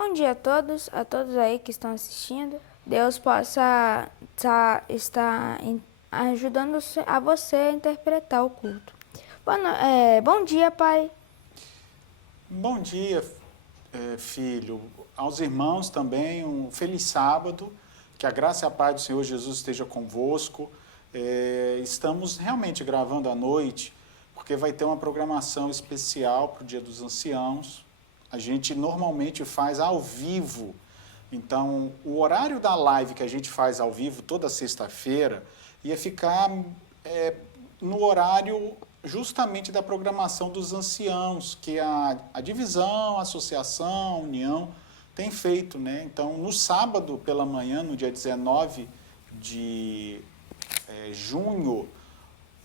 Bom dia a todos aí que estão assistindo. Deus possa estar ajudando a você a interpretar o culto. Bom dia, pai. Bom dia, filho. Aos irmãos também, um feliz sábado. Que a graça e a paz do Senhor Jesus esteja convosco. Estamos realmente gravando à noite, porque vai ter uma programação especial para o Dia dos Anciãos. A gente normalmente faz ao vivo. Então, o horário da live que a gente faz ao vivo toda sexta-feira ia ficar no horário justamente da programação dos anciãos, que a divisão, a associação, a união tem feito, né? Então, no sábado pela manhã, no dia 19 de junho,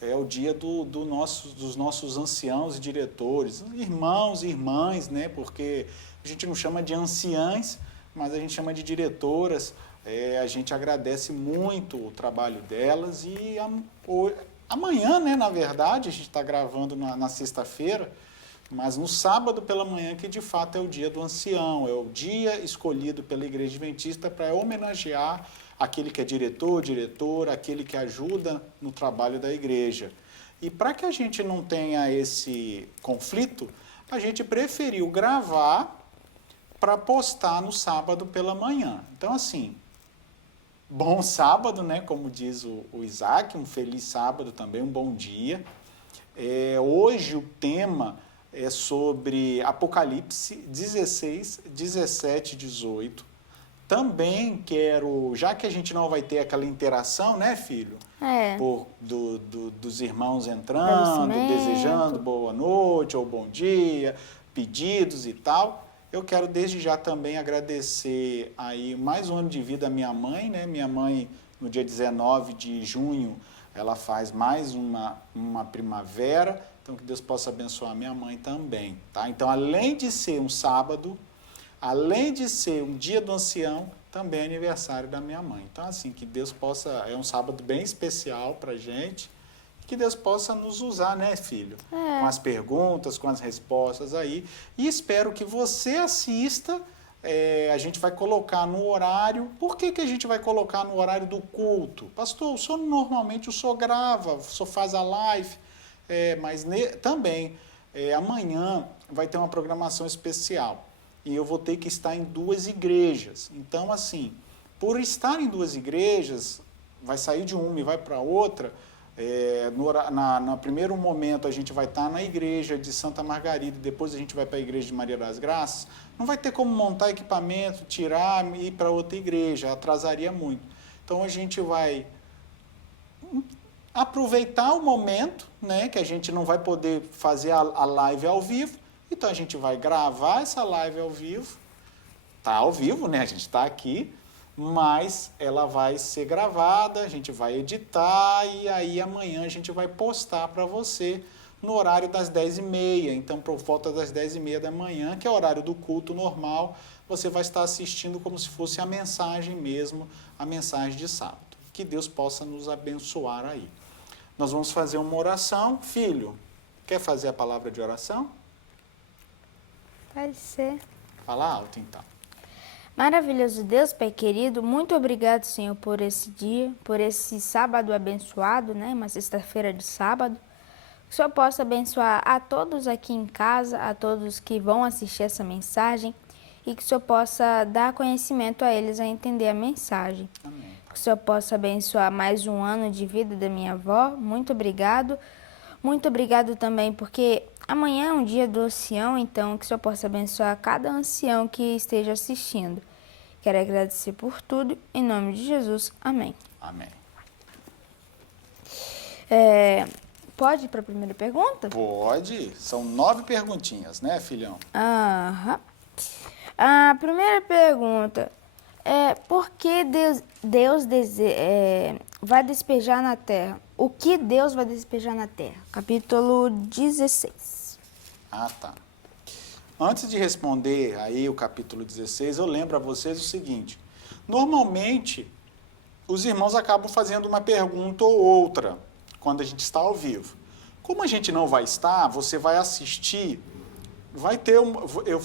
é o dia dos nossos anciãos e diretores, irmãos e irmãs, né? Porque a gente não chama de anciãs, mas a gente chama de diretoras. A gente agradece muito o trabalho delas e amanhã, né, na verdade, a gente está gravando na sexta-feira, mas no sábado pela manhã que de fato é o dia do ancião, é o dia escolhido pela Igreja Adventista para homenagear aquele que é diretor, diretora, aquele que ajuda no trabalho da igreja. E para que a gente não tenha esse conflito, a gente preferiu gravar para postar no sábado pela manhã. Então, assim, bom sábado, né? Como diz o Isaac, um feliz sábado também, um bom dia. Hoje o tema é sobre Apocalipse 16, 17 e 18. Também quero, já que a gente não vai ter aquela interação, né, filho? Dos irmãos entrando, desejando boa noite ou bom dia, pedidos e tal. Eu quero desde já também agradecer aí mais um ano de vida à minha mãe, né? Minha mãe, no dia 19 de junho, ela faz mais uma primavera. Então, que Deus possa abençoar a minha mãe também, tá? Então, além de ser um sábado, além de ser um dia do ancião, também é aniversário da minha mãe. Então, assim, que Deus possa... É um sábado bem especial pra gente. Que Deus possa nos usar, né, filho? Com as perguntas, com as respostas aí. E espero que você assista. A gente vai colocar no horário... Por que a gente vai colocar no horário do culto? Pastor, normalmente o senhor grava, o senhor faz a live... mas também, amanhã vai ter uma programação especial e eu vou ter que estar em duas igrejas. Então, assim, por estar em duas igrejas, vai sair de uma e vai para outra, no primeiro momento a gente vai estar na igreja de Santa Margarida, depois a gente vai para a igreja de Maria das Graças, não vai ter como montar equipamento, tirar e ir para outra igreja, atrasaria muito. Então, a gente vai aproveitar o momento, né, que a gente não vai poder fazer a live ao vivo, então a gente vai gravar essa live ao vivo, tá ao vivo, né, a gente está aqui, mas ela vai ser gravada, a gente vai editar e aí amanhã a gente vai postar para você no horário das 10h30, então por volta das 10h30 da manhã, que é o horário do culto normal, você vai estar assistindo como se fosse a mensagem mesmo, a mensagem de sábado. Que Deus possa nos abençoar aí. Nós vamos fazer uma oração. Filho, quer fazer a palavra de oração? Pode ser. Fala alto, então. Maravilhoso Deus, Pai querido, muito obrigado, Senhor, por esse dia, por esse sábado abençoado, né? Uma sexta-feira de sábado. Que o Senhor possa abençoar a todos aqui em casa, a todos que vão assistir essa mensagem e que o Senhor possa dar conhecimento a eles a entender a mensagem. Amém. Que o Senhor possa abençoar mais um ano de vida da minha avó. Muito obrigado. Muito obrigado também porque amanhã é um dia do ancião, então que o Senhor possa abençoar cada ancião que esteja assistindo. Quero agradecer por tudo, em nome de Jesus. Amém. Amém. Pode ir para a primeira pergunta? Pode. São 9 perguntinhas, né, filhão? Aham. A primeira pergunta é por que Deus vai despejar na terra? O que Deus vai despejar na terra? Capítulo 16. Ah, tá. Antes de responder aí o capítulo 16, eu lembro a vocês o seguinte. Normalmente, os irmãos acabam fazendo uma pergunta ou outra quando a gente está ao vivo. Como a gente não vai estar, você vai assistir vai ter eu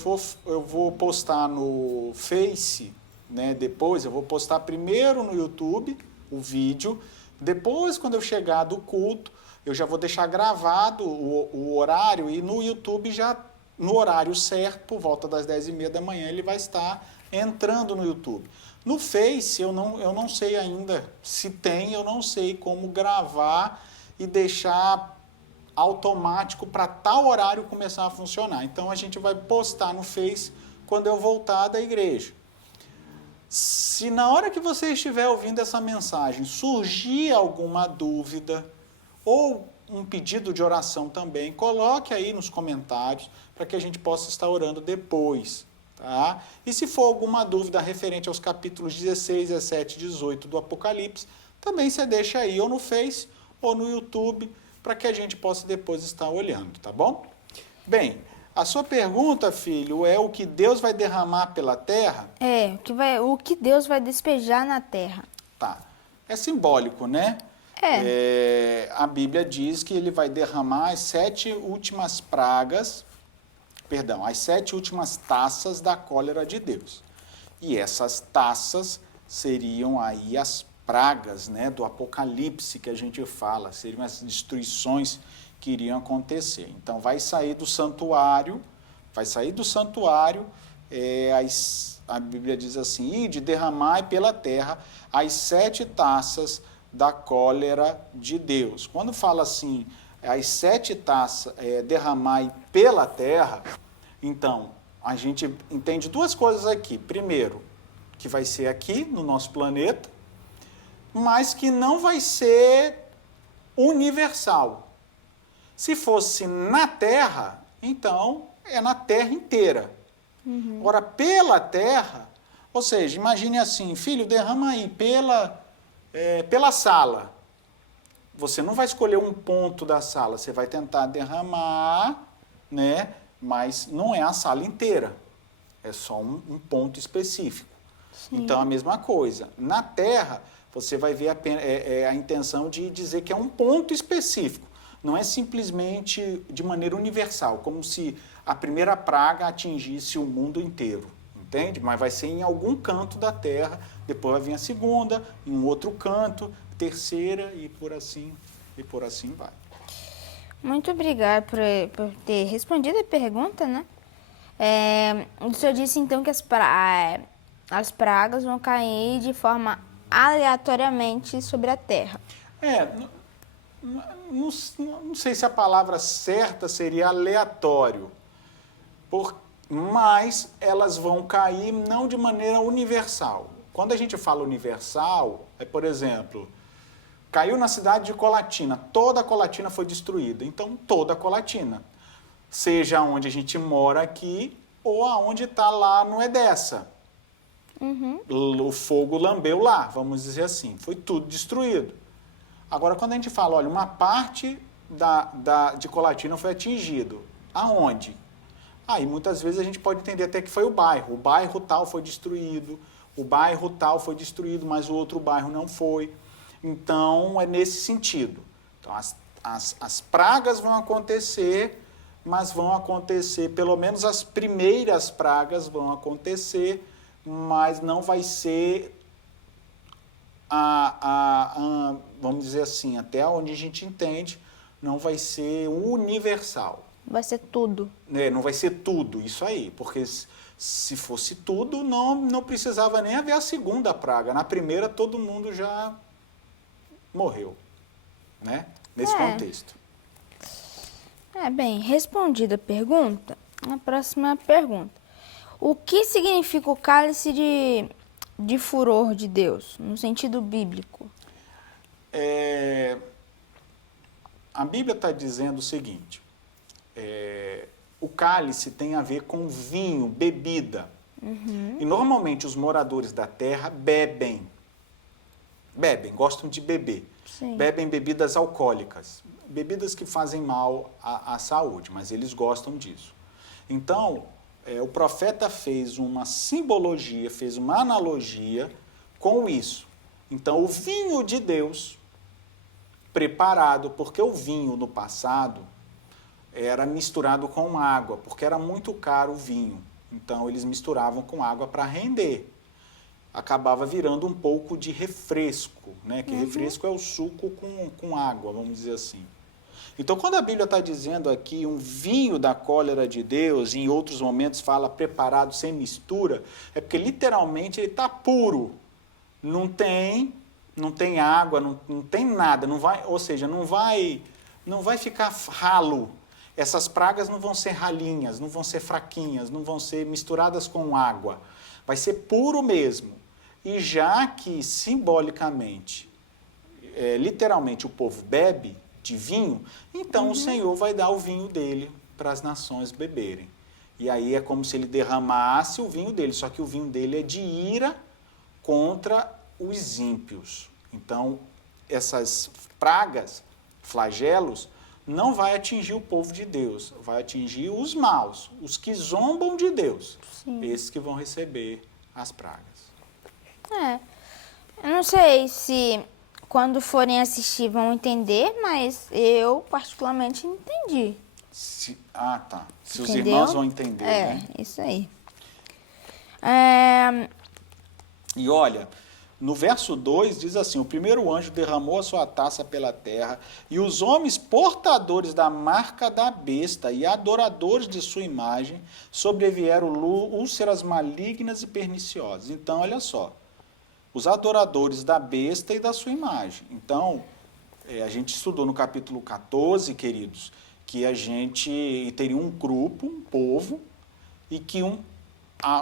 vou postar no Face, né? Depois eu vou postar primeiro no YouTube o vídeo, depois quando eu chegar do culto, eu já vou deixar gravado o horário e no YouTube já no horário certo, por volta das 10h30 da manhã, ele vai estar entrando no YouTube. No Face, eu não sei ainda se tem, eu não sei como gravar e deixar automático para tal horário começar a funcionar. Então, a gente vai postar no Face quando eu voltar da igreja. Se na hora que você estiver ouvindo essa mensagem surgir alguma dúvida ou um pedido de oração também, coloque aí nos comentários para que a gente possa estar orando depois. Tá? E se for alguma dúvida referente aos capítulos 16, 17 e 18 do Apocalipse, também você deixa aí ou no Face ou no YouTube para que a gente possa depois estar olhando, tá bom? Bem, a sua pergunta, filho, é o que Deus vai derramar pela terra? O que Deus vai despejar na terra. Tá. É simbólico, né? A Bíblia diz que ele vai derramar as 7 últimas as 7 últimas taças da cólera de Deus. E essas taças seriam aí as pragas, né, do Apocalipse que a gente fala, seriam as destruições que iriam acontecer. Então vai sair do santuário, a Bíblia diz assim, ide, derramai pela terra as 7 taças da cólera de Deus. Quando fala assim, as 7 taças, derramai pela terra, então a gente entende 2 coisas aqui. Primeiro, que vai ser aqui no nosso planeta, mas que não vai ser universal. Se fosse na terra, então é na terra inteira. Agora, pela terra, ou seja, imagine assim, filho, derrama aí pela sala. Você não vai escolher um ponto da sala, você vai tentar derramar, né? Mas não é a sala inteira, é só um ponto específico. Sim. Então, a mesma coisa. Na terra, você vai ver a intenção de dizer que é um ponto específico. Não é simplesmente de maneira universal, como se a primeira praga atingisse o mundo inteiro, entende? Mas vai ser em algum canto da terra, depois vai vir a segunda, em um outro canto, terceira e por assim vai. Muito obrigada por ter respondido a pergunta, né? O senhor disse então que as pragas vão cair de forma aleatoriamente sobre a terra. Não sei se a palavra certa seria aleatório, mas elas vão cair não de maneira universal. Quando a gente fala universal, por exemplo, caiu na cidade de Colatina, toda a Colatina foi destruída, então toda a Colatina, seja onde a gente mora aqui ou aonde está lá no Edessa. O fogo lambeu lá, vamos dizer assim, foi tudo destruído. Agora, quando a gente fala, olha, uma parte de Colatina foi atingido, aonde? Aí, muitas vezes, a gente pode entender até que foi o bairro tal foi destruído, o bairro tal foi destruído, mas o outro bairro não foi. Então, é nesse sentido. Então, as pragas vão acontecer, mas vão acontecer, pelo menos as primeiras pragas vão acontecer, mas não vai ser, vamos dizer assim, até onde a gente entende, não vai ser universal. Vai ser tudo. Não vai ser tudo, isso aí, porque se fosse tudo, não precisava nem haver a segunda praga. Na primeira, todo mundo já morreu, né? Nesse contexto. Bem, respondida a pergunta, a próxima pergunta. O que significa o cálice de furor de Deus, no sentido bíblico? A Bíblia está dizendo o seguinte, o cálice tem a ver com vinho, bebida. E normalmente os moradores da terra bebem, gostam de beber. Sim. Bebem bebidas alcoólicas, bebidas que fazem mal à saúde, mas eles gostam disso. Então, o profeta fez uma simbologia, fez uma analogia com isso. Então, o vinho de Deus, preparado, porque o vinho no passado, era misturado com água, porque era muito caro o vinho. Então, eles misturavam com água para render. Acabava virando um pouco de refresco, né? Que refresco é o suco com água, vamos dizer assim. Então, quando a Bíblia está dizendo aqui um vinho da cólera de Deus, e em outros momentos fala preparado sem mistura, é porque literalmente ele está puro. Não tem água, não tem nada, não vai, ou seja, não vai ficar ralo. Essas pragas não vão ser ralinhas, não vão ser fraquinhas, não vão ser misturadas com água. Vai ser puro mesmo. E já que simbolicamente, literalmente o povo bebe de vinho, então o Senhor vai dar o vinho dele para as nações beberem. E aí é como se ele derramasse o vinho dele, só que o vinho dele é de ira contra os ímpios. Então, essas pragas, flagelos, não vai atingir o povo de Deus, vai atingir os maus, os que zombam de Deus. Sim. Esses que vão receber as pragas. Eu não sei se quando forem assistir vão entender, mas eu particularmente entendi. Se os Entendeu? irmãos vão entender, né? Isso aí. E olha, no verso 2 diz assim: o primeiro anjo derramou a sua taça pela terra, e os homens portadores da marca da besta e adoradores de sua imagem sobrevieram úlceras malignas e perniciosas. Então, olha só, os adoradores da besta e da sua imagem. Então, a gente estudou no capítulo 14, queridos, que a gente teria um grupo, um povo, e que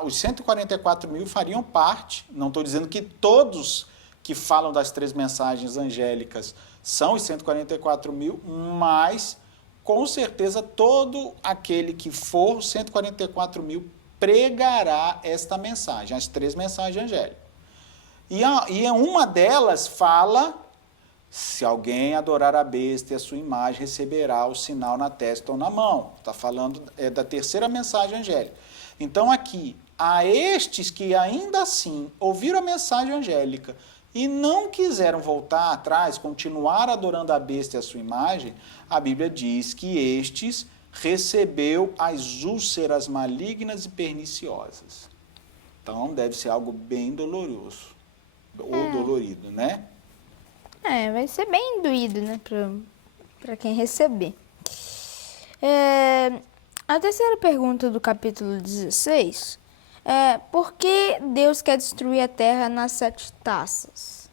os 144 mil fariam parte. Não estou dizendo que todos que falam das 3 mensagens angélicas são os 144 mil, mas com certeza todo aquele que for os 144 mil pregará esta mensagem, as 3 mensagens angélicas. E uma delas fala: se alguém adorar a besta e a sua imagem, receberá o sinal na testa ou na mão. Está falando da terceira mensagem angélica. Então, aqui, a estes que ainda assim ouviram a mensagem angélica e não quiseram voltar atrás, continuar adorando a besta e a sua imagem, a Bíblia diz que estes recebeu as úlceras malignas e perniciosas. Então, deve ser algo bem doloroso, ou dolorido, né? Vai ser bem doído, né, para quem receber. A terceira pergunta do capítulo 16 é: por que Deus quer destruir a terra nas 7 taças?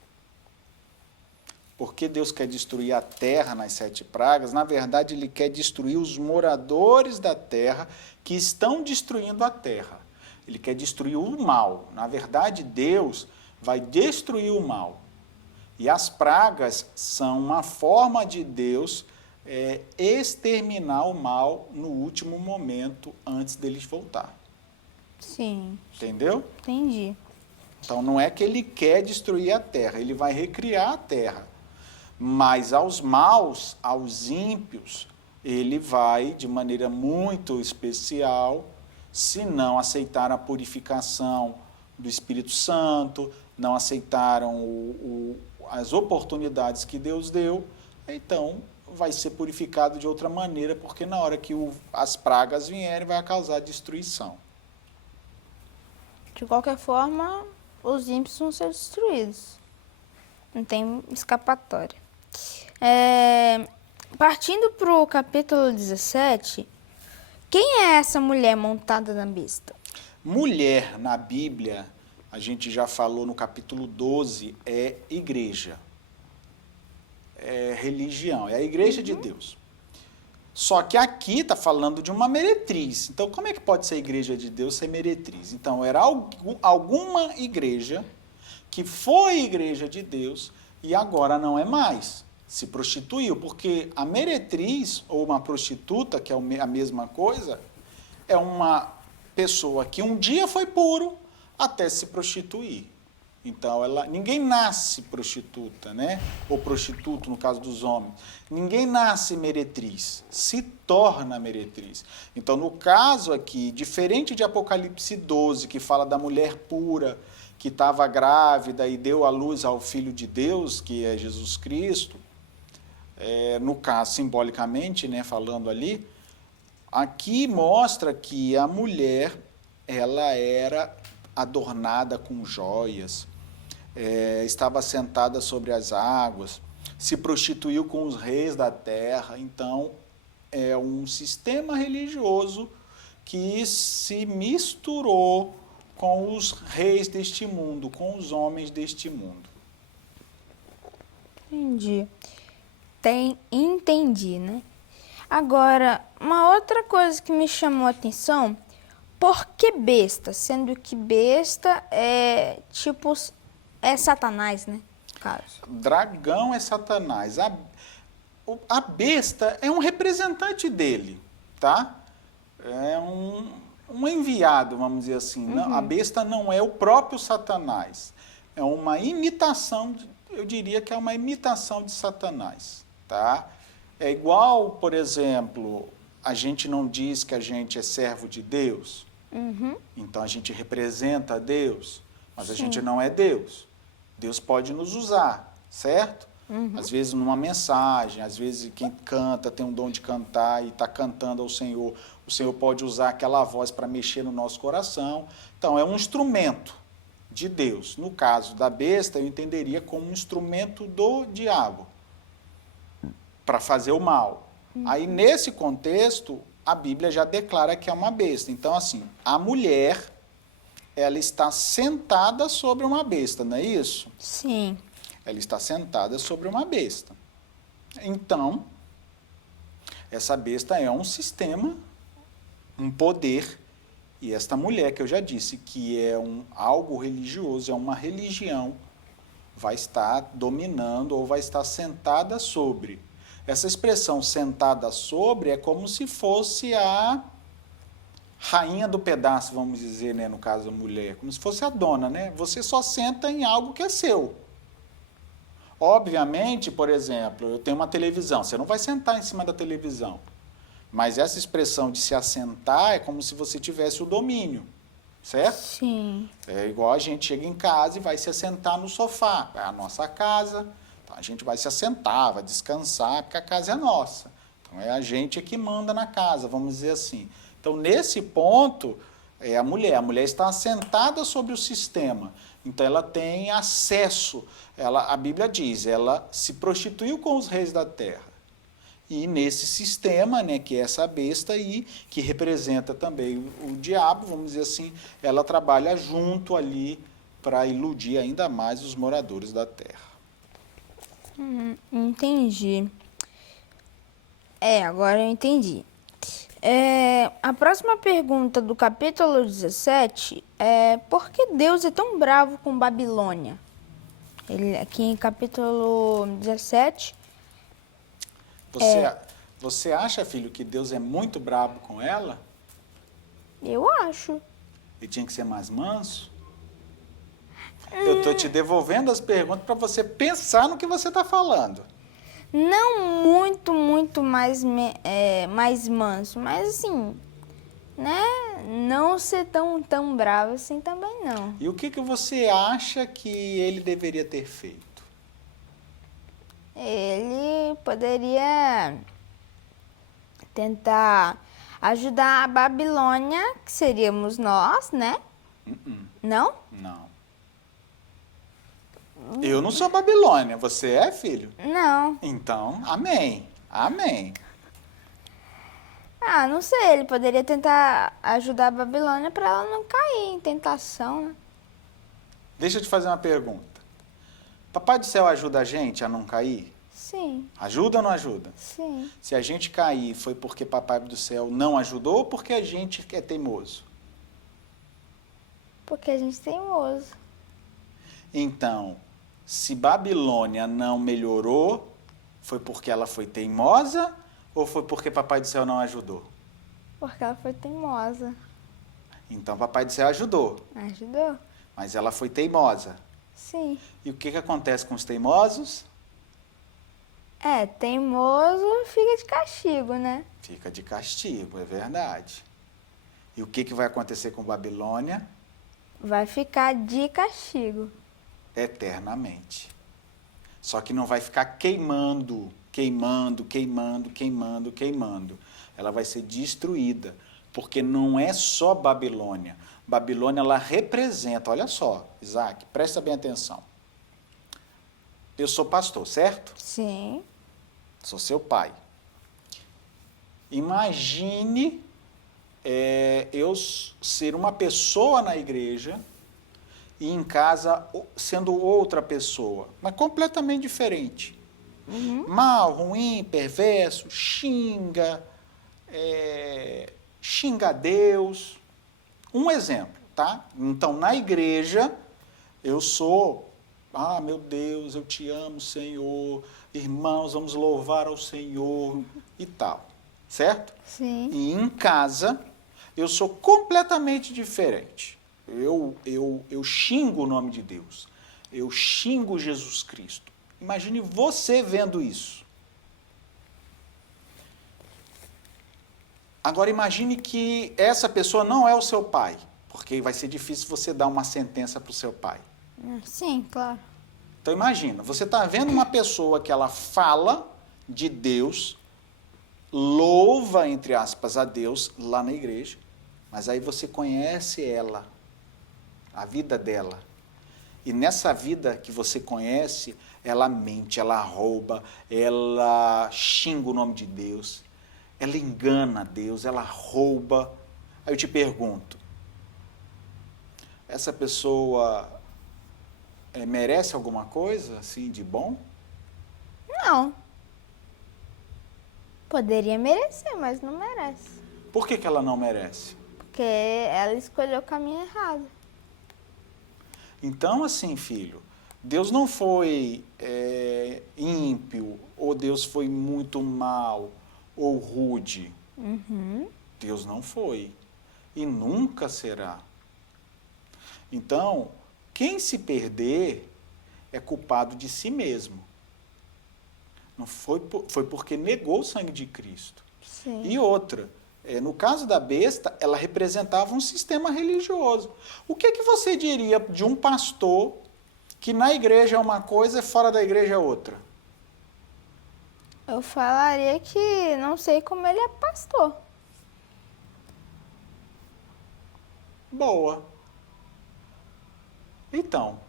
Por que Deus quer destruir a terra nas 7 pragas? Na verdade, Ele quer destruir os moradores da terra que estão destruindo a terra. Ele quer destruir o mal. Na verdade, Deus vai destruir o mal. E as pragas são uma forma de Deus exterminar o mal no último momento antes deles voltar. Sim. Entendeu? Entendi. Então não é que ele quer destruir a terra, ele vai recriar a terra. Mas aos maus, aos ímpios, ele vai, de maneira muito especial, se não aceitar a purificação do Espírito Santo, não aceitaram as oportunidades que Deus deu, então vai ser purificado de outra maneira, porque na hora que as pragas vierem, vai causar destruição. De qualquer forma, os ímpios vão ser destruídos. Não tem escapatória. Partindo para o capítulo 17, quem é essa mulher montada na besta? Mulher, na Bíblia, a gente já falou no capítulo 12, é igreja. É religião, é a igreja de Deus. Só que aqui está falando de uma meretriz. Então, como é que pode ser a igreja de Deus ser meretriz? Então, era alguma igreja que foi igreja de Deus e agora não é mais. Se prostituiu, porque a meretriz, ou uma prostituta, que é a mesma coisa, é uma pessoa que um dia foi puro até se prostituir. Então, ninguém nasce prostituta, né? Ou prostituto, no caso dos homens. Ninguém nasce meretriz, se torna meretriz. Então, no caso aqui, diferente de Apocalipse 12, que fala da mulher pura, que estava grávida e deu à luz ao Filho de Deus, que é Jesus Cristo, no caso, simbolicamente, né, falando ali, Aqui mostra que a mulher, ela era adornada com joias, estava sentada sobre as águas, se prostituiu com os reis da terra. Então, é um sistema religioso que se misturou com os reis deste mundo, com os homens deste mundo. Entendi. Entendi, né? Agora, uma outra coisa que me chamou a atenção, por que besta? Sendo que besta é tipo, é Satanás, né? No caso. Dragão é Satanás. A besta é um representante dele, tá? É um enviado, vamos dizer assim. Não, a besta não é o próprio Satanás. É uma imitação, eu diria que é uma imitação de Satanás, tá? É igual, por exemplo, a gente não diz que a gente é servo de Deus, então a gente representa a Deus, mas a gente não é Deus. Deus pode nos usar, certo? Às vezes numa mensagem, às vezes quem canta tem um dom de cantar e está cantando ao Senhor. O Senhor pode usar aquela voz para mexer no nosso coração. Então, é um instrumento de Deus. No caso da besta, eu entenderia como um instrumento do diabo para fazer o mal. Aí, nesse contexto, a Bíblia já declara que é uma besta. Então, assim, a mulher, ela está sentada sobre uma besta, não é isso? Sim. Ela está sentada sobre uma besta. Então, essa besta é um sistema, um poder, e esta mulher que eu já disse que é algo religioso, é uma religião, vai estar dominando ou vai estar sentada sobre. Essa expressão sentada sobre é como se fosse a rainha do pedaço, vamos dizer, né, no caso da mulher, como se fosse a dona, né? Você só senta em algo que é seu. Obviamente, por exemplo, eu tenho uma televisão, você não vai sentar em cima da televisão. Mas essa expressão de se assentar é como se você tivesse o domínio, certo? Sim. É igual a gente chega em casa e vai se assentar no sofá. É a nossa casa, então a gente vai se assentar, vai descansar, porque a casa é nossa. Então é a gente que manda na casa, vamos dizer assim. Então, nesse ponto, é a mulher. A mulher está assentada sobre o sistema. Então, ela tem acesso. A Bíblia diz, ela se prostituiu com os reis da terra. E nesse sistema, né, que é essa besta aí, que representa também o diabo, vamos dizer assim, ela trabalha junto ali para iludir ainda mais os moradores da terra. Entendi. Agora eu entendi. A próxima pergunta do capítulo 17 é: por que Deus é tão bravo com Babilônia? Aqui em capítulo 17. Você acha, filho, que Deus é muito bravo com ela? Eu acho. Ele tinha que ser mais manso? Eu estou te devolvendo as perguntas para você pensar no que você está falando. Não muito mais manso, mas assim, né? Não ser tão bravo assim também não. E o que você acha que ele deveria ter feito? Ele poderia tentar ajudar a Babilônia, que seríamos nós, né? Não? Não. Eu não sou Babilônia, você é, filho? Não. Então, amém. Amém. Não sei, ele poderia tentar ajudar a Babilônia para ela não cair em tentação, né? Deixa eu te fazer uma pergunta. Papai do céu ajuda a gente a não cair? Sim. Ajuda ou não ajuda? Sim. Se a gente cair, foi porque Papai do céu não ajudou ou porque a gente é teimoso? Porque a gente é teimoso. Então, se Babilônia não melhorou, foi porque ela foi teimosa ou foi porque Papai do céu não ajudou? Porque ela foi teimosa. Então, Papai do céu ajudou. Ajudou? Mas ela foi teimosa. Sim. E o que acontece com os teimosos? Teimoso fica de castigo, né? Fica de castigo, é verdade. E o que vai acontecer com Babilônia? Vai ficar de castigo. Eternamente. Só que não vai ficar queimando queimando, queimando, queimando, queimando. Ela vai ser destruída, porque não é só Babilônia. Babilônia, ela representa, olha só, Isaac, presta bem atenção. Eu sou pastor, certo? Sim. Sou seu pai. Imagine eu ser uma pessoa na igreja e em casa sendo outra pessoa, mas completamente diferente. Mal, ruim, perverso, xinga Deus. Um exemplo, tá? Então, na igreja, eu sou, meu Deus, eu te amo, Senhor, irmãos, vamos louvar ao Senhor e tal, certo? Sim. E em casa, eu sou completamente diferente. Eu xingo o nome de Deus. Eu xingo Jesus Cristo. Imagine você vendo isso. Agora imagine que essa pessoa não é o seu pai, porque vai ser difícil você dar uma sentença para o seu pai. Sim, claro. Então imagina, você está vendo uma pessoa que ela fala de Deus, louva, entre aspas, a Deus lá na igreja, mas aí você conhece ela, a vida dela. E nessa vida que você conhece, ela mente, ela rouba, ela xinga o nome de Deus, ela engana Deus, ela rouba. Aí eu te pergunto, essa pessoa merece alguma coisa assim de bom? Não. Poderia merecer, mas não merece. Por que ela não merece? Porque ela escolheu o caminho errado. Então, assim, filho, Deus não foi ímpio, ou Deus foi muito mal, ou rude. Deus não foi. E nunca será. Então, quem se perder é culpado de si mesmo. Não foi porque negou o sangue de Cristo. Sim. E outra, no caso da besta, ela representava um sistema religioso. O que você diria de um pastor que na igreja é uma coisa e fora da igreja é outra? Eu falaria que não sei como ele é pastor. Boa. Então,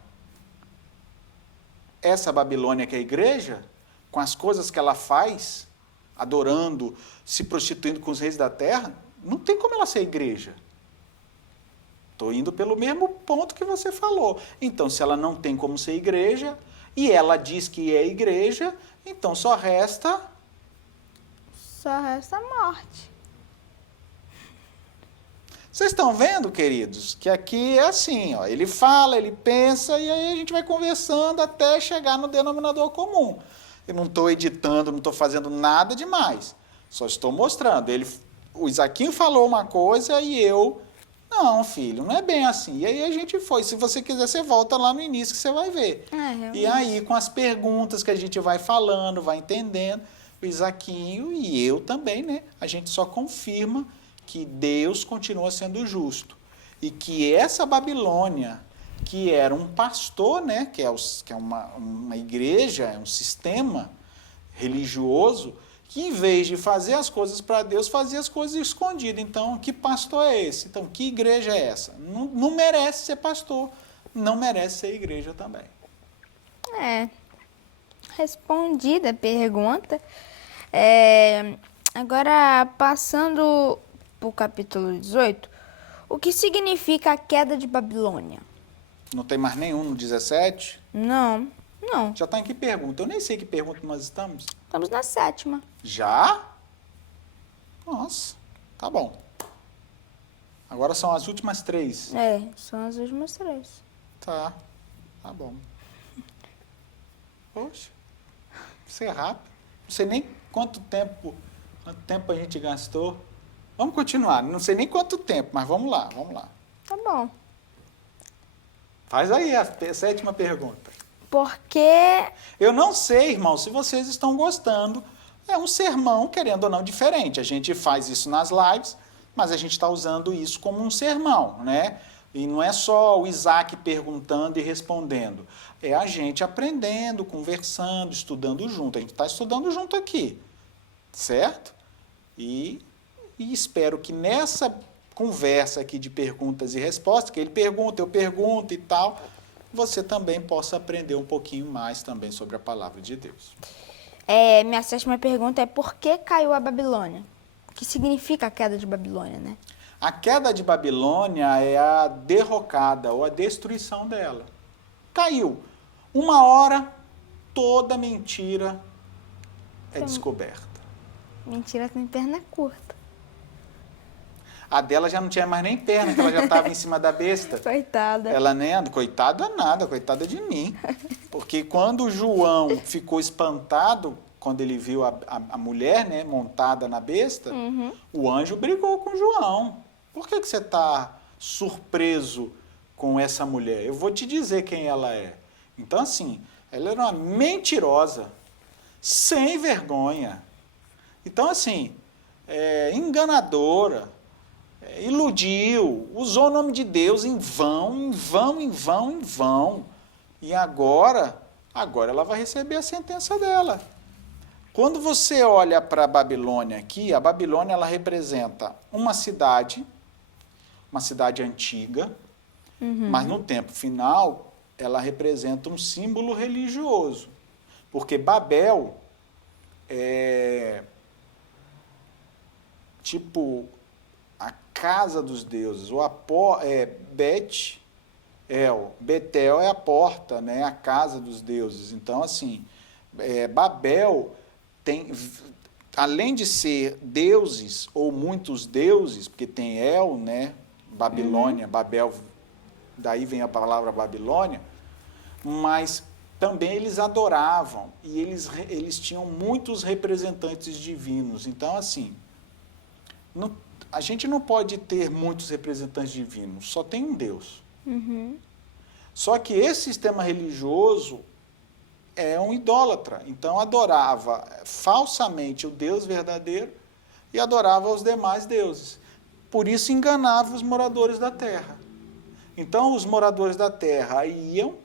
essa Babilônia que é a igreja, com as coisas que ela faz, adorando, se prostituindo com os reis da terra, não tem como ela ser igreja. Estou indo pelo mesmo ponto que você falou. Então, se ela não tem como ser igreja, e ela diz que é igreja, então só resta a morte. Vocês estão vendo, queridos, que aqui é assim, ó, ele fala, ele pensa, e aí a gente vai conversando até chegar no denominador comum. Eu não estou editando, não estou fazendo nada demais. Só estou mostrando. O Isaquinho falou uma coisa e eu... Não, filho, não é bem assim. E aí a gente foi. Se você quiser, você volta lá no início que você vai ver. E aí, com as perguntas que a gente vai falando, vai entendendo, o Isaquinho e eu também, né? A gente só confirma que Deus continua sendo justo. E que essa Babilônia, que era um pastor, né? Que é uma igreja, é um sistema religioso, que em vez de fazer as coisas para Deus, fazia as coisas escondidas. Então, que pastor é esse? Então, que igreja é essa? Não merece ser pastor, não merece ser igreja também. Respondida a pergunta. Agora, passando para o capítulo 18, o que significa a queda de Babilônia? Não tem mais nenhum no 17? Não. Já está em que pergunta? Eu nem sei que pergunta nós estamos. Estamos na 7ª. Já? Nossa, tá bom. Agora são as últimas 3. São as últimas 3. Tá bom. Poxa, isso é rápido. Não sei nem quanto tempo a gente gastou. Vamos continuar. Não sei nem quanto tempo, mas vamos lá. Tá bom. Faz aí a 7ª pergunta. Porque... Eu não sei, irmão, se vocês estão gostando. É um sermão, querendo ou não, diferente. A gente faz isso nas lives, mas a gente está usando isso como um sermão, né? E não é só o Isaac perguntando e respondendo. É a gente aprendendo, conversando, estudando junto. A gente está estudando junto aqui, certo? E espero que nessa conversa aqui de perguntas e respostas, que ele pergunta, eu pergunto e tal, você também possa aprender um pouquinho mais também sobre a palavra de Deus. Minha sétima pergunta é: por que caiu a Babilônia? O que significa a queda de Babilônia, né? A queda de Babilônia é a derrocada ou a destruição dela. Caiu. Uma hora, toda mentira é descoberta. Mentira tem perna curta. A dela já não tinha mais nem perna, porque ela já estava em cima da besta. Coitada. Ela nem anda. Coitada nada, coitada de mim. Porque quando João ficou espantado, quando ele viu a mulher, né, montada na besta, o anjo brigou com João. Por que você está surpreso com essa mulher? Eu vou te dizer quem ela é. Então, assim, ela era uma mentirosa, sem vergonha. Então, assim, enganadora, iludiu, usou o nome de Deus em vão, em vão, em vão, em vão. E agora ela vai receber a sentença dela. Quando você olha para a Babilônia aqui, a Babilônia ela representa uma cidade antiga, mas no tempo final ela representa um símbolo religioso. Porque Babel é tipo a casa dos deuses, Betel é a porta, né, a casa dos deuses. Então, assim, Babel tem, além de ser deuses ou muitos deuses, porque tem El, né, Babilônia, Babel, daí vem a palavra Babilônia, mas também eles adoravam e eles tinham muitos representantes divinos. Então, assim, a gente não pode ter muitos representantes divinos, só tem um Deus. Só que esse sistema religioso é um idólatra, então adorava falsamente o Deus verdadeiro e adorava os demais deuses. Por isso enganava os moradores da terra. Então os moradores da terra iam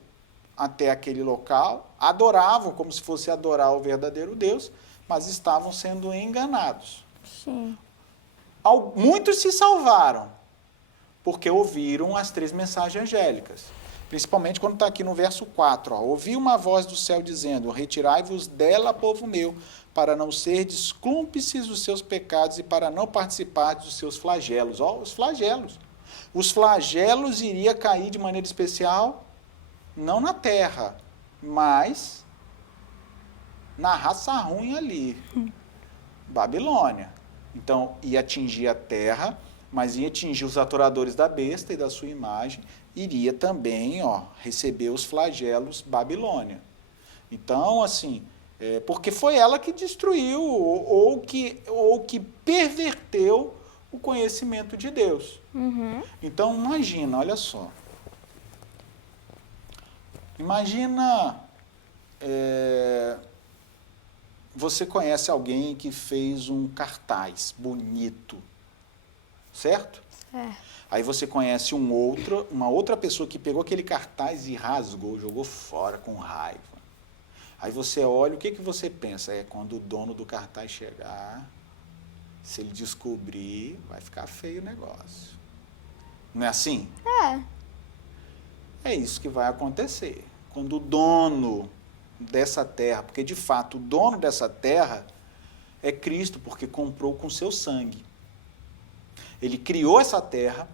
até aquele local, adoravam como se fosse adorar o verdadeiro Deus, mas estavam sendo enganados. Sim. Muitos se salvaram, porque ouviram as 3 mensagens angélicas. Principalmente quando está aqui no verso 4. Ouvi uma voz do céu dizendo: retirai-vos dela, povo meu, para não serdes cúmplices dos seus pecados e para não participar dos seus flagelos. Os flagelos. Os flagelos iriam cair de maneira especial, não na terra, mas na raça ruim ali, Babilônia. Então, ia atingir a terra, mas ia atingir os adoradores da besta e da sua imagem, iria também receber os flagelos Babilônia. Então, assim, porque foi ela que destruiu ou que perverteu o conhecimento de Deus. Então, imagina, olha só. Imagina, você conhece alguém que fez um cartaz bonito, certo? Aí você conhece uma outra pessoa que pegou aquele cartaz e rasgou, jogou fora com raiva. Aí você olha, o que você pensa? Quando o dono do cartaz chegar, se ele descobrir, vai ficar feio o negócio. Não é assim? É isso que vai acontecer. Quando o dono dessa terra, porque de fato o dono dessa terra é Cristo, porque comprou com seu sangue. Ele criou essa terra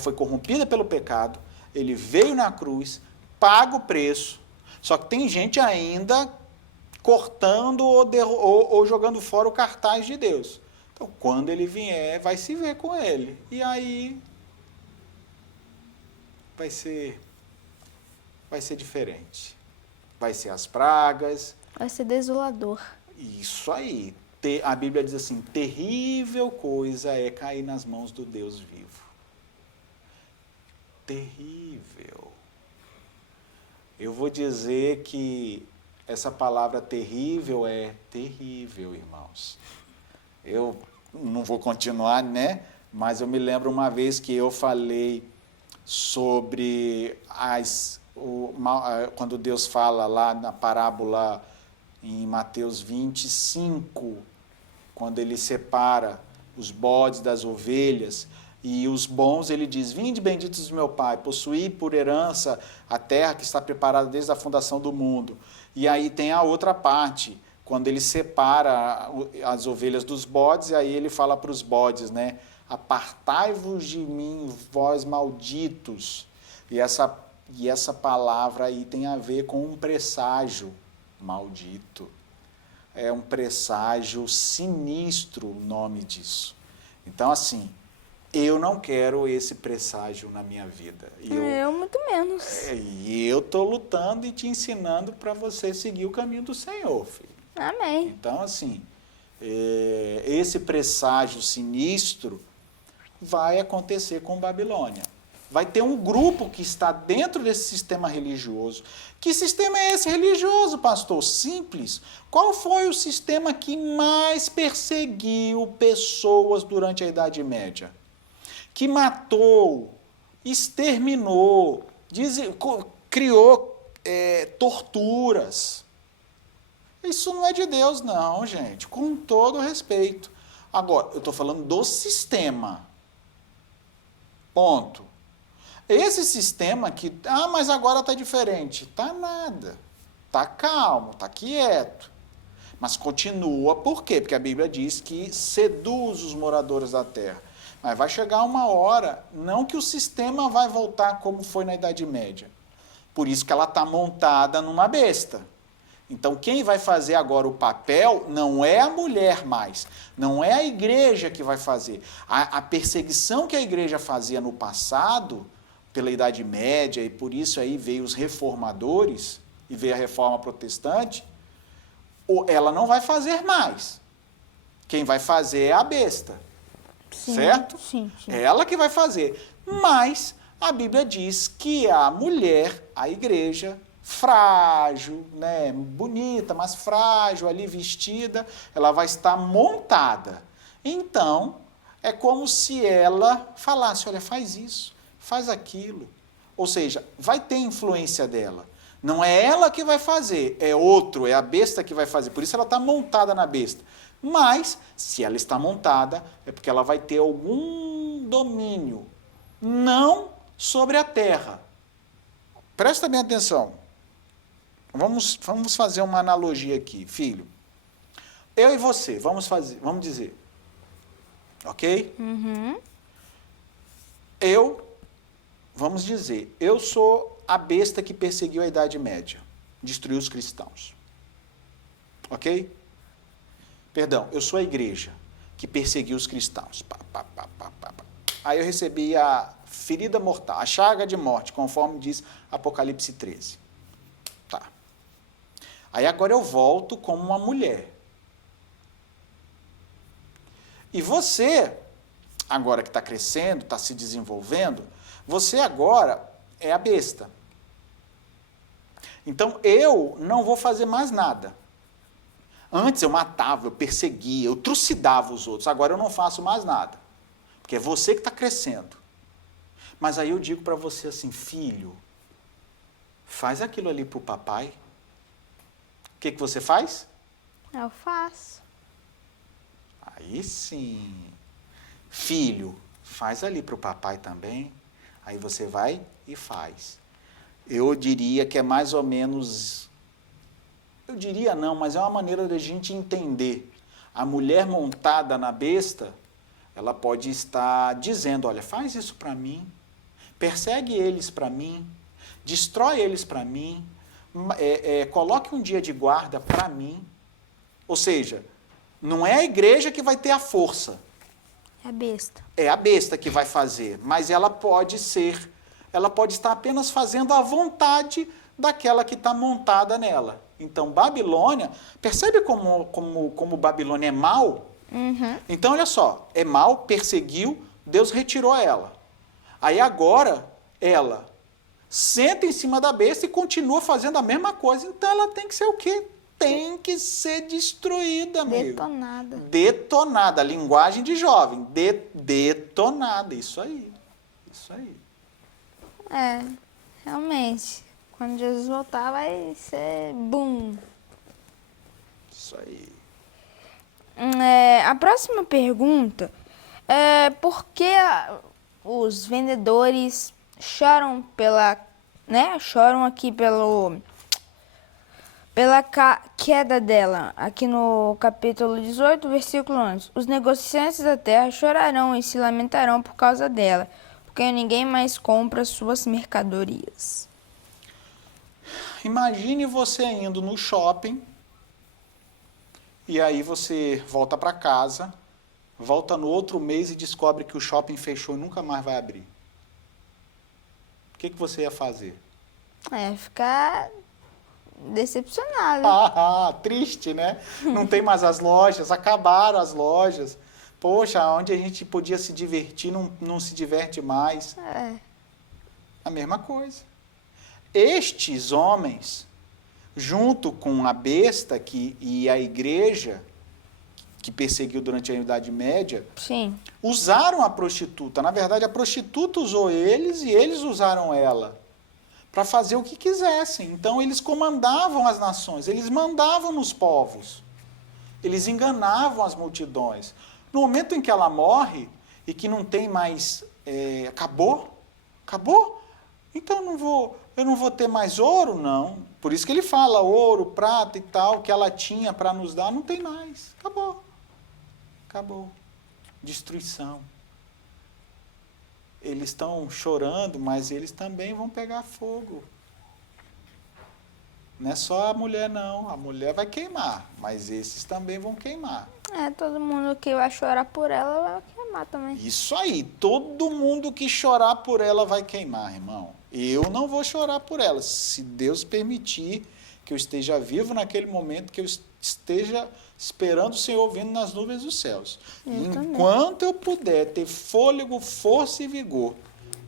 foi corrompida pelo pecado, ele veio na cruz, paga o preço, só que tem gente ainda cortando ou jogando fora o cartaz de Deus. Então, quando ele vier, vai se ver com ele. E aí vai ser diferente. Vai ser as pragas. Vai ser desolador. Isso aí. A Bíblia diz assim: terrível coisa é cair nas mãos do Deus vivo. Terrível. Eu vou dizer que essa palavra terrível é terrível, irmãos. Eu não vou continuar, né? Mas eu me lembro uma vez que eu falei sobre quando Deus fala lá na parábola em Mateus 25, quando ele separa os bodes das ovelhas, e os bons ele diz: vinde benditos do meu Pai, possuí por herança a terra que está preparada desde a fundação do mundo. E aí tem a outra parte, quando ele separa as ovelhas dos bodes, e aí ele fala para os bodes, né? Apartai-vos de mim, vós malditos. E essa palavra aí tem a ver com um presságio maldito. É um presságio sinistro o nome disso. Então, assim, eu não quero esse presságio na minha vida. Eu muito menos. E eu estou lutando e te ensinando para você seguir o caminho do Senhor, filho. Amém. Então, assim, esse presságio sinistro vai acontecer com Babilônia. Vai ter um grupo que está dentro desse sistema religioso. Que sistema é esse religioso, pastor? Simples. Qual foi o sistema que mais perseguiu pessoas durante a Idade Média? Que matou, exterminou, criou torturas. Isso não é de Deus, não, gente, com todo respeito. Agora, eu estou falando do sistema. Ponto. Esse sistema que, mas agora está diferente. Está nada. Está calmo, está quieto. Mas continua, por quê? Porque a Bíblia diz que seduz os moradores da terra. Mas vai chegar uma hora, não que o sistema vai voltar como foi na Idade Média. Por isso que ela está montada numa besta. Então, quem vai fazer agora o papel não é a mulher mais, não é a igreja que vai fazer. A perseguição que a igreja fazia no passado, pela Idade Média, e por isso aí veio os reformadores, e veio a reforma protestante, ela não vai fazer mais. Quem vai fazer é a besta. Sim, certo? Sim. É ela que vai fazer. Mas a Bíblia diz que a mulher, a igreja, frágil, né, bonita, mas frágil, ali vestida, ela vai estar montada. Então, é como se ela falasse: olha, faz isso, faz aquilo. Ou seja, vai ter influência dela. Não é ela que vai fazer, é outro, é a besta que vai fazer. Por isso ela está montada na besta. Mas, se ela está montada, é porque ela vai ter algum domínio, não sobre a terra. Presta bem atenção. Vamos fazer uma analogia aqui, filho. Eu e você, vamos dizer. Ok? Uhum. Vamos dizer, eu sou a besta que perseguiu a Idade Média, destruiu os cristãos. Ok? Perdão, eu sou a igreja que perseguiu os cristãos. Aí eu recebi a ferida mortal, a chaga de morte, conforme diz Apocalipse 13. Tá. Aí agora eu volto como uma mulher. E você, agora que está crescendo, está se desenvolvendo, você agora é a besta. Então eu não vou fazer mais nada. Antes eu matava, eu perseguia, eu trucidava os outros. Agora eu não faço mais nada. Porque é você que está crescendo. Mas aí eu digo para você assim: filho, faz aquilo ali para o papai. O que você faz? Eu faço. Aí sim. Filho, faz ali para o papai também. Aí você vai e faz. Eu diria que é mais ou menos... Eu diria não, mas é uma maneira da gente entender. A mulher montada na besta, ela pode estar dizendo: olha, faz isso para mim, persegue eles para mim, destrói eles para mim, coloque um dia de guarda para mim. Ou seja, não é a igreja que vai ter a força. É a besta. É a besta que vai fazer, mas ela pode estar apenas fazendo a vontade daquela que está montada nela. Então, Babilônia, percebe como Babilônia é mal? Uhum. Então, olha só, é mal, perseguiu, Deus retirou ela. Aí agora, ela senta em cima da besta e continua fazendo a mesma coisa. Então, ela tem que ser o quê? Tem que ser destruída, amigo. Detonada. Detonada, linguagem de jovem. Detonada, isso aí. Isso aí. É, realmente. Quando Jesus voltar, vai ser boom. Isso aí. A próxima pergunta é por que os vendedores choram choram aqui pela queda dela. Aqui no capítulo 18, versículo 11. Os negociantes da terra chorarão e se lamentarão por causa dela, porque ninguém mais compra suas mercadorias. Imagine você indo no shopping e aí você volta para casa, volta no outro mês e descobre que o shopping fechou e nunca mais vai abrir. O que você ia fazer? Ficar decepcionado. Triste, né? Não tem mais as lojas, acabaram as lojas. Poxa, onde a gente podia se divertir, não se diverte mais. A mesma coisa. Estes homens, junto com a besta e a igreja, que perseguiu durante a Idade Média, Sim. usaram a prostituta. Na verdade, a prostituta usou eles e eles usaram ela para fazer o que quisessem. Então, eles comandavam as nações, eles mandavam nos povos, eles enganavam as multidões. No momento em que ela morre e que não tem mais... acabou? Então, eu não vou ter mais ouro? Não. Por isso que ele fala ouro, prata e tal, que ela tinha para nos dar, não tem mais. Acabou. Destruição. Eles estão chorando, mas eles também vão pegar fogo. Não é só a mulher, não. A mulher vai queimar, mas esses também vão queimar. Todo mundo que vai chorar por ela vai queimar também. Isso aí. Todo mundo que chorar por ela vai queimar, irmão. Eu não vou chorar por ela. Se Deus permitir que eu esteja vivo naquele momento, que eu esteja esperando o Senhor vindo nas nuvens dos céus. Enquanto eu puder ter fôlego, força e vigor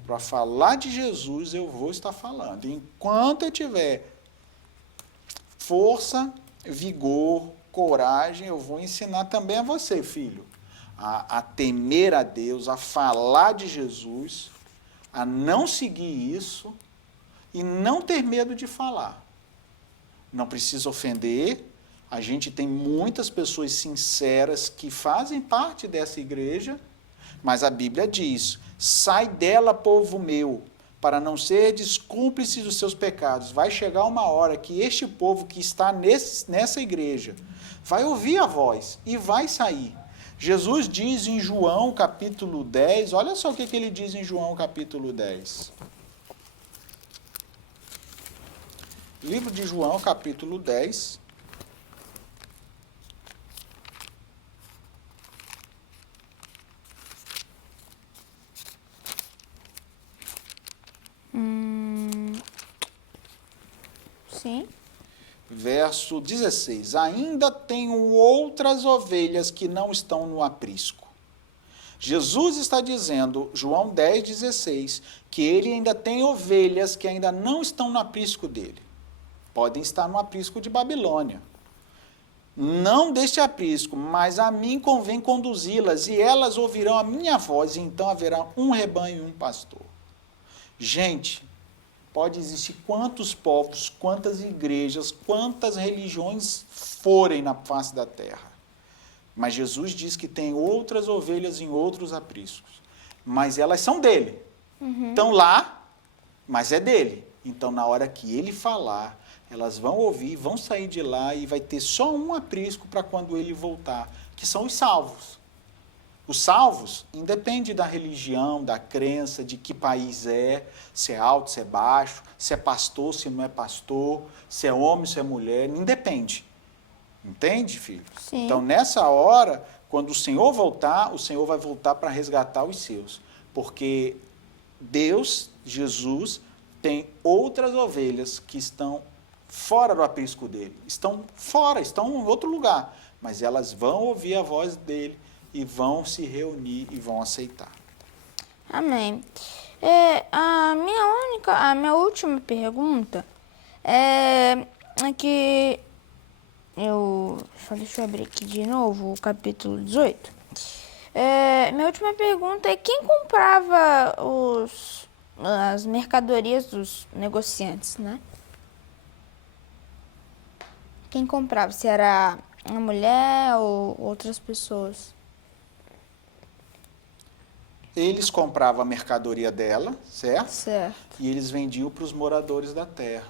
para falar de Jesus, eu vou estar falando. Enquanto eu tiver força, vigor, coragem, eu vou ensinar também a você, filho, a temer a Deus, a falar de Jesus, a não seguir isso e não ter medo de falar. Não precisa ofender. A gente tem muitas pessoas sinceras que fazem parte dessa igreja, mas a Bíblia diz: sai dela, povo meu, para não serdes cúmplices dos seus pecados. Vai chegar uma hora que este povo que está nessa igreja vai ouvir a voz e vai sair. Jesus diz em João capítulo 10, olha só o que ele diz em João capítulo 10. Livro de João capítulo 10. Sim. Verso 16. Ainda tenho outras ovelhas que não estão no aprisco. Jesus está dizendo, João 10, 16, que ele ainda tem ovelhas que ainda não estão no aprisco dele. Podem estar no aprisco de Babilônia. Não deste aprisco, mas a mim convém conduzi-las, e elas ouvirão a minha voz, e então haverá um rebanho e um pastor. Gente, pode existir quantos povos, quantas igrejas, quantas religiões forem na face da terra. Mas Jesus diz que tem outras ovelhas em outros apriscos. Mas elas são dele. Estão lá, mas é dele. Então, na hora que ele falar, elas vão ouvir, vão sair de lá e vai ter só um aprisco para quando ele voltar, que são os salvos. Os salvos, independe da religião, da crença, de que país se é alto, se é baixo, se é pastor, se não é pastor, se é homem, se é mulher, independe. Entende, filho? Sim. Então, nessa hora, quando o Senhor vai voltar para resgatar os seus. Porque Deus, Jesus, tem outras ovelhas que estão fora do aprisco dele. Estão fora, estão em outro lugar. Mas elas vão ouvir a voz dele e vão se reunir e vão aceitar. Amém. A minha última pergunta é que deixa eu abrir aqui de novo o capítulo 18. Minha última pergunta é quem comprava as mercadorias dos negociantes, né? Quem comprava? Se era uma mulher ou outras pessoas? Eles compravam a mercadoria dela, certo? Certo. E eles vendiam para os moradores da terra.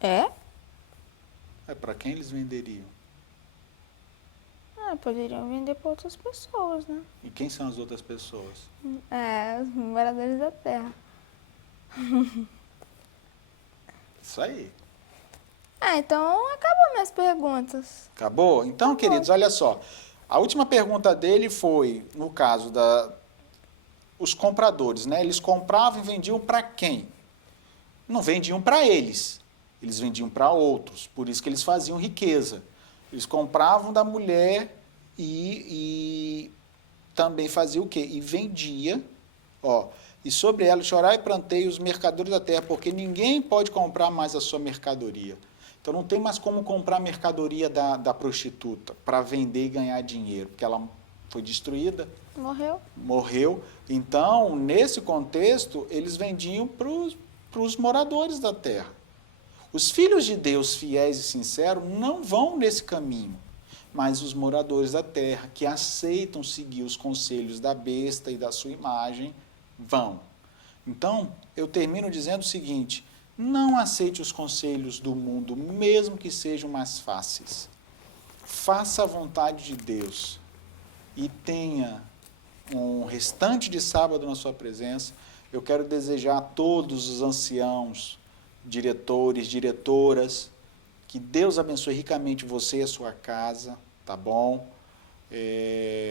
É? É para quem eles venderiam? Ah, poderiam vender para outras pessoas, né? E quem são as outras pessoas? É, os moradores da terra. Isso aí. Ah, então acabou minhas perguntas. Acabou? Então, queridos, olha só. A última pergunta dele foi, no caso os compradores, né? Eles compravam e vendiam para quem? Não vendiam para eles. Eles vendiam para outros. Por isso que eles faziam riqueza. Eles compravam da mulher e também fazia o quê? E vendia, ó. E sobre ela chorai e plantei os mercadores da terra, porque ninguém pode comprar mais a sua mercadoria. Então não tem mais como comprar a mercadoria da prostituta para vender e ganhar dinheiro, porque ela foi destruída. Morreu. Então, nesse contexto, eles vendiam para os moradores da terra. Os filhos de Deus fiéis e sinceros não vão nesse caminho, mas os moradores da terra que aceitam seguir os conselhos da besta e da sua imagem vão. Então, eu termino dizendo o seguinte: não aceite os conselhos do mundo, mesmo que sejam mais fáceis. Faça a vontade de Deus e tenha um restante de sábado na sua presença. Eu quero desejar a todos os anciãos, diretores, diretoras, que Deus abençoe ricamente você e a sua casa, tá bom?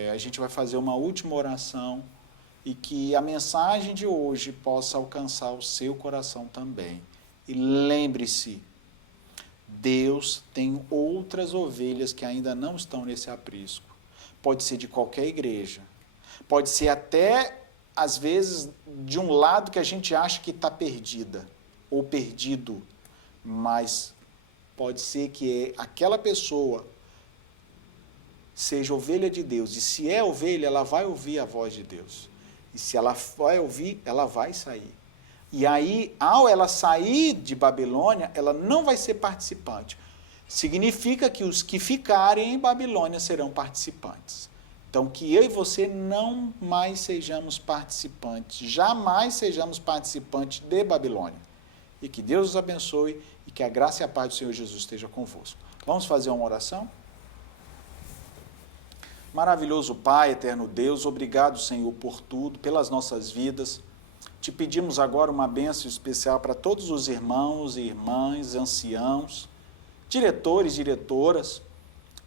A gente vai fazer uma última oração e que a mensagem de hoje possa alcançar o seu coração também. E lembre-se, Deus tem outras ovelhas que ainda não estão nesse aprisco. Pode ser de qualquer igreja, pode ser até, às vezes, de um lado que a gente acha que está perdida ou perdido, mas pode ser que aquela pessoa seja ovelha de Deus, e se é ovelha, ela vai ouvir a voz de Deus, e se ela vai ouvir, ela vai sair. E aí, ao ela sair de Babilônia, ela não vai ser participante. Significa que os que ficarem em Babilônia serão participantes. Então, que eu e você não mais sejamos participantes, jamais sejamos participantes de Babilônia. E que Deus os abençoe e que a graça e a paz do Senhor Jesus esteja convosco. Vamos fazer uma oração? Maravilhoso Pai, eterno Deus, obrigado, Senhor, por tudo, pelas nossas vidas. Te pedimos agora uma bênção especial para todos os irmãos e irmãs, anciãos, diretores e diretoras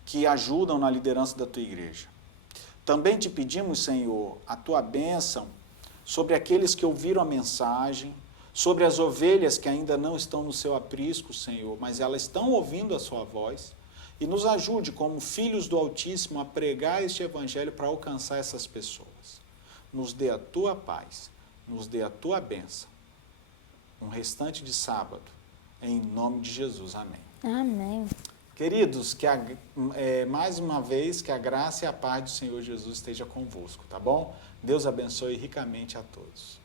que ajudam na liderança da Tua igreja. Também te pedimos, Senhor, a Tua bênção sobre aqueles que ouviram a mensagem, sobre as ovelhas que ainda não estão no seu aprisco, Senhor, mas elas estão ouvindo a Sua voz. E nos ajude, como filhos do Altíssimo, a pregar este Evangelho para alcançar essas pessoas. Nos dê a Tua paz, nos dê a Tua bênção. Um restante de sábado, em nome de Jesus. Amém. Amém. Queridos, mais uma vez, que a graça e a paz do Senhor Jesus esteja convosco, tá bom? Deus abençoe ricamente a todos.